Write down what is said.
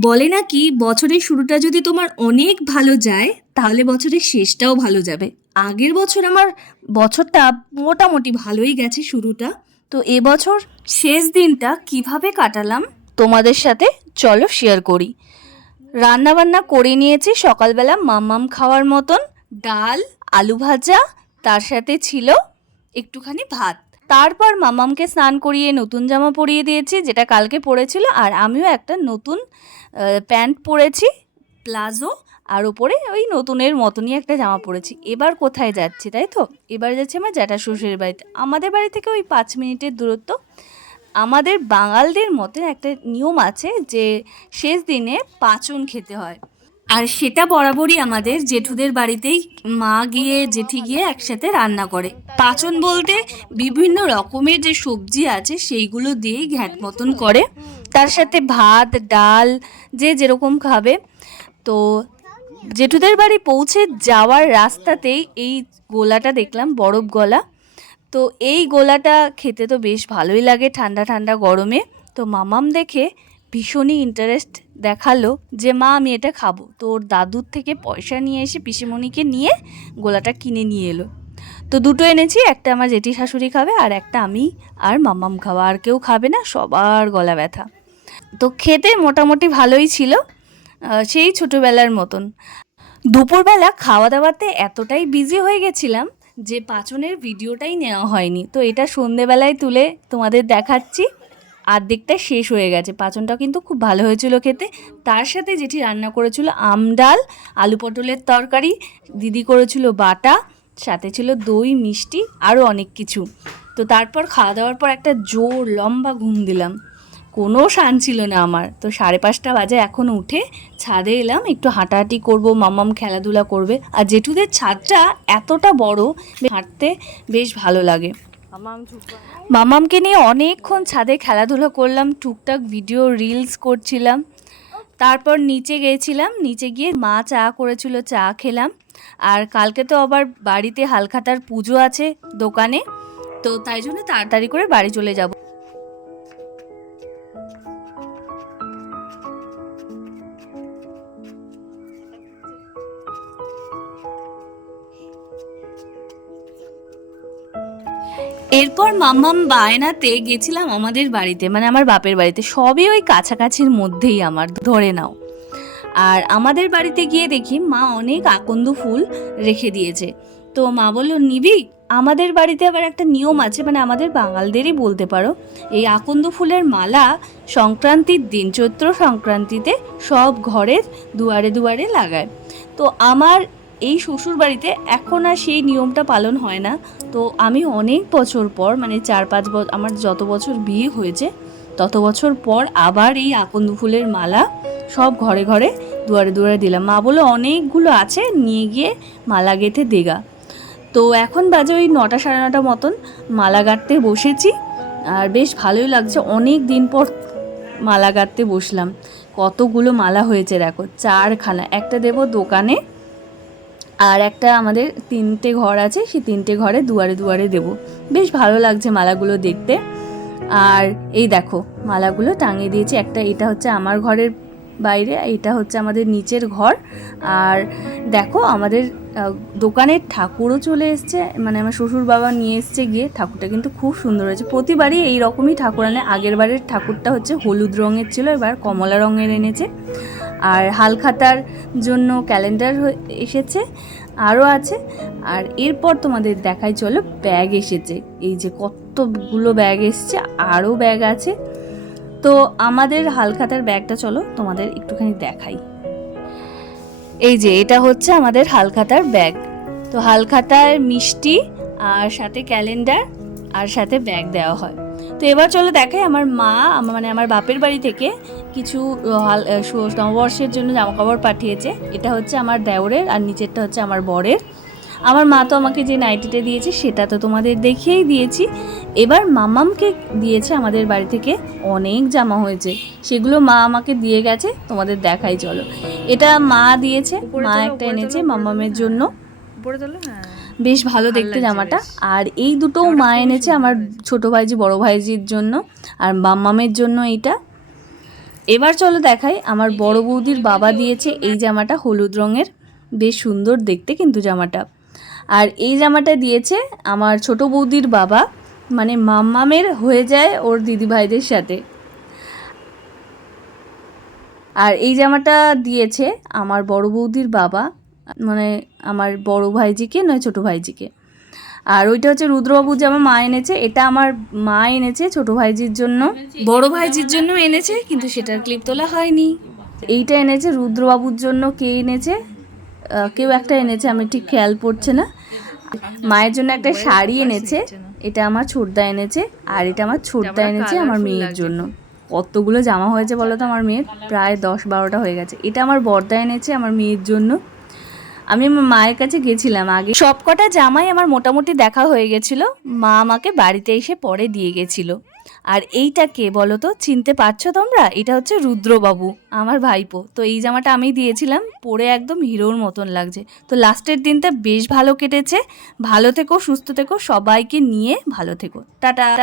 বলে নাকি বছরের শুরুটা যদি তোমার অনেক ভালো যায়, তাহলে বছরের শেষটাও ভালো যাবে। আগের বছর আমার বছরটা মোটামুটি ভালোই গেছে শুরুটা। তো এবছর শেষ দিনটা কীভাবে কাটালাম তোমাদের সাথে চলো শেয়ার করি। রান্না বান্না করে নিয়েছি সকালবেলা মাম্মাম খাওয়ার মতন, ডাল, আলু ভাজা, তার সাথে ছিল একটুখানি ভাত। তারপর মামামকে স্নান করিয়ে নতুন জামা পরিয়ে দিয়েছি, যেটা কালকে পরেছিল, আর আমিও একটা নতুন প্যান্ট পরেছি, প্লাজো, আর উপরে ওই নতুনের মতনই একটা জামা পরেছি। এবার কোথায় যাচ্ছি তাই তো? এবার যাচ্ছি আমার জ্যাঠা শ্বশুরের বাড়িতে। আমাদের বাড়ি থেকে ওই পাঁচ মিনিটের দূরত্ব। আমাদের বাঙালদের মতে একটা নিয়ম আছে যে, শেষ দিনে পাঁচন খেতে হয়। আর সেটা বরাবরই আমাদের জেঠুদের বাড়িতেই মা গিয়ে, জেঠি গিয়ে একসাথে রান্না করে। পাচন বলতে বিভিন্ন রকমের যে সবজি আছে, সেইগুলো দিয়েই ঘ্যাট মতন করে। তার সাথে ভাত, ডাল, যে যেরকম খাবে। তো জেঠুদের বাড়ি পৌঁছে যাওয়ার রাস্তাতেই এই গোলাটা দেখলাম, বরফ গলা। তো এই গোলাটা খেতে তো বেশ ভালোই লাগে ঠান্ডা ঠান্ডা গরমে। তো মামাম দেখে ভীষণই ইন্টারেস্ট দেখাল যে, মা, আমি এটা খাব। তো ওর দাদুর থেকে পয়সা নিয়ে এসে পিসিমণিকে নিয়ে গোলাটা কিনে নিয়ে এলো। তো দুটো এনেছি, একটা আমার জেঠি শাশুড়ি খাবে আর একটা আমি আর মামাম খাওয়া আর কেউ খাবে না, সবার গলা ব্যথা। তো খেতে মোটামুটি ভালোই ছিল সেই ছোটোবেলার মতন। দুপুরবেলা খাওয়া দাওয়াতে এতটাই বিজি হয়ে গেছিলাম যে, পাচনের ভিডিওটাই নেওয়া হয়নি। তো এটা সন্ধেবেলায় তুলে তোমাদের দেখাচ্ছি। আর্ধেকটা শেষ হয়ে গেছে। পাচনটা কিন্তু খুব ভালো হয়েছিল খেতে। তার সাথে যেটি রান্না করেছিল আম ডাল, আলু পটলের তরকারি, দিদি করেছিল বাটা, সাথে ছিল দই, মিষ্টি, আরও অনেক কিছু। তো তারপর খাওয়া দাওয়ার পর একটা জোর লম্বা ঘুম দিলাম। কোনো শান ছিল না আমার। তো সাড়ে পাঁচটা বাজে এখন উঠে ছাদে এলাম, একটু হাঁটাহাঁটি করব, মামাম খেলাধুলা করবে। আর জেঠুদের ছাদটা এতটা বড়, হাঁটতে বেশ ভালো লাগে। মামামকে নিয়ে অনেকক্ষণ ছাদে খেলাধুলা করলাম, টুকটাক ভিডিও রিলস করছিলাম। তারপর নিচে গিয়েছিলাম নিচে গিয়ে মা চা করেছিল, চা খেলাম। আর কালকে তো আবার বাড়িতে হালখাতার পুজো আছে দোকানে, তো তাই জন্য তাড়াতাড়ি করে বাড়ি চলে যাব। এরপর মাম্মাম বায়নাতে গেছিলাম আমাদের বাড়িতে মানে আমার বাপের বাড়িতে। সবই ওই কাছাকাছির মধ্যেই আমার, ধরে নাও। আর আমাদের বাড়িতে গিয়ে দেখি মা অনেক আকন্দ ফুল রেখে দিয়েছে। তো মা বলল, নিবি, আমাদের বাড়িতে আবার একটা নিয়ম আছে মানে আমাদের বাঙালদেরই বলতে পারো। এই আকন্দ ফুলের মালা সংক্রান্তির দিন, চৈত্র সংক্রান্তিতে সব ঘরের দুয়ারে দুয়ারে লাগায়। তো আমার এই শ্বশুর বাড়িতে এখন আর সেই নিয়মটা পালন হয় না। তো আমি অনেক বছর পর মানে চার পাঁচ বছর আমার যত বছর বিয়ে হয়েছে, তত বছর পর আবার এই আকন্দ ফুলের মালা সব ঘরে ঘরে দুয়ারে দুয়ারে দিলাম। মা বলে, অনেকগুলো আছে, নিয়ে গিয়ে মালা গেঁথে দেগা। তো এখন বাজে ওই নটা সাড়ে নটা মতন, মালা গাঁথতে বসেছি। আর বেশ ভালোই লাগছে, অনেক দিন পর মালা গাঁথতে বসলাম। কতগুলো মালা হয়েছে দেখো, চারখানা। একটা দেবো দোকানে আর একটা আমাদের তিনটে ঘর আছে, সেই তিনটে ঘরে দুয়ারে দুয়ারে দেব। বেশ ভালো লাগছে মালাগুলো দেখতে। আর এই দেখো, মালাগুলো টাঙিয়ে দিয়েছি। একটা এটা হচ্ছে আমার ঘরের বাইরে, এটা হচ্ছে আমাদের নিচের ঘর। আর দেখো, আমাদের দোকানের ঠাকুরও চলে এসছে। মানে আমার শ্বশুর বাবা নিয়ে এসছে গিয়ে। ঠাকুরটা কিন্তু খুব সুন্দর হয়েছে। প্রতিবারই এই রকমই ঠাকুর আনে। আগের বারের ঠাকুরটা হচ্ছে হলুদ রঙের ছিল, এবার কমলা রঙের এনেছে। আর হালখাতার জন্য ক্যালেন্ডার এসেছে, আরও আছে। আর এরপর তোমাদের দেখাই চলো, ব্যাগ এসেছে। এই যে কতগুলো ব্যাগ এসছে, আরও ব্যাগ আছে। তো আমাদের হালখাতার ব্যাগটা চলো, তোমাদের একটুখানি দেখাই। এই যে, এটা হচ্ছে আমাদের হালখাতার ব্যাগ। তো হালখাতার মিষ্টি আর সাথে ক্যালেন্ডার আর সাথে ব্যাগ দেওয়া হয়। তো এবার চলো দেখাই আমার মা আমার মানে আমার বাপের বাড়ি থেকে কিছু নববর্ষের জন্য জামাকাপড় পাঠিয়েছে। এটা হচ্ছে আমার দেওরের আর নিচেরটা হচ্ছে আমার বরের। আমার মা তো আমাকে যে নাইটিটা দিয়েছে সেটা তো তোমাদের দেখিয়েই দিয়েছি। এবার মামামকে দিয়েছে আমাদের বাড়ি থেকে অনেক জামা হয়েছে। সেগুলো মা আমাকে দিয়ে গেছে তোমাদের দেখাই চলো। এটা মা দিয়েছে মা একটা এনেছে মামামের জন্য। বেশ ভালো দেখতে জামাটা। আর এই দুটো মা এনেছে আমার। ছোট ভাইজি বড় ভাইজির জন্য আর মাম্মামের জন্য এইটা। এবার চলো দেখাই আমার বড় বৌদির বাবা দিয়েছে এই জামাটা হলুদ রঙের। বেশ সুন্দর দেখতে কিন্তু জামাটা। আর এই জামাটা দিয়েছে আমার ছোট বৌদির বাবা মানে মাম্মামের হয়ে যায় ওর দিদিভাইদের সাথে। আর এই জামাটা দিয়েছে আমার বড় বৌদির বাবা মানে আমার বড় ভাইজিকে নয় ছোট ভাইজিকে। আর ওইটা হচ্ছে রুদ্রবাবু যে আমার মা এনেছে এটা আমার মা এনেছে ছোট ভাইজির জন্য। বড় ভাইজির জন্য এনেছে কিন্তু সেটার ক্লিপ তোলা হয়নি। এইটা এনেছে রুদ্রবাবুর জন্য কে এনেছে? কেউ একটা এনেছে আমি ঠিক খেয়াল পড়ছে না। মায়ের জন্য একটা শাড়ি এনেছে এটা আমার ছোটদা এনেছে আর এটা আমার ছোটদা এনেছে আমার মেয়ের জন্য। কতগুলো জামা হয়েছে বলো তো আমার মেয়ের? প্রায় দশ বারোটা হয়ে গেছে। এটা আমার বর্দা এনেছে আমার মেয়ের জন্য। আমি আমার মায়ের কাছে গেছিলাম আগে। সব কটা জামাই আমার মোটামুটি দেখা হয়ে গেছিল। মা আমাকে বাড়িতে এসে পরে দিয়ে গেছিল। আর এইটা কে বলো তো চিনতে পারছ তোমরা? এটা হচ্ছে রুদ্রবাবু, আমার ভাইপো। তো এই জামাটা আমি দিয়েছিলাম, পরে একদম হিরোর মতন লাগছে। তো লাস্টের দিনটা বেশ ভালো কেটেছে। ভালো থেকো, সুস্থ থেকো, সবাইকে নিয়ে ভালো থেকো। টাটা।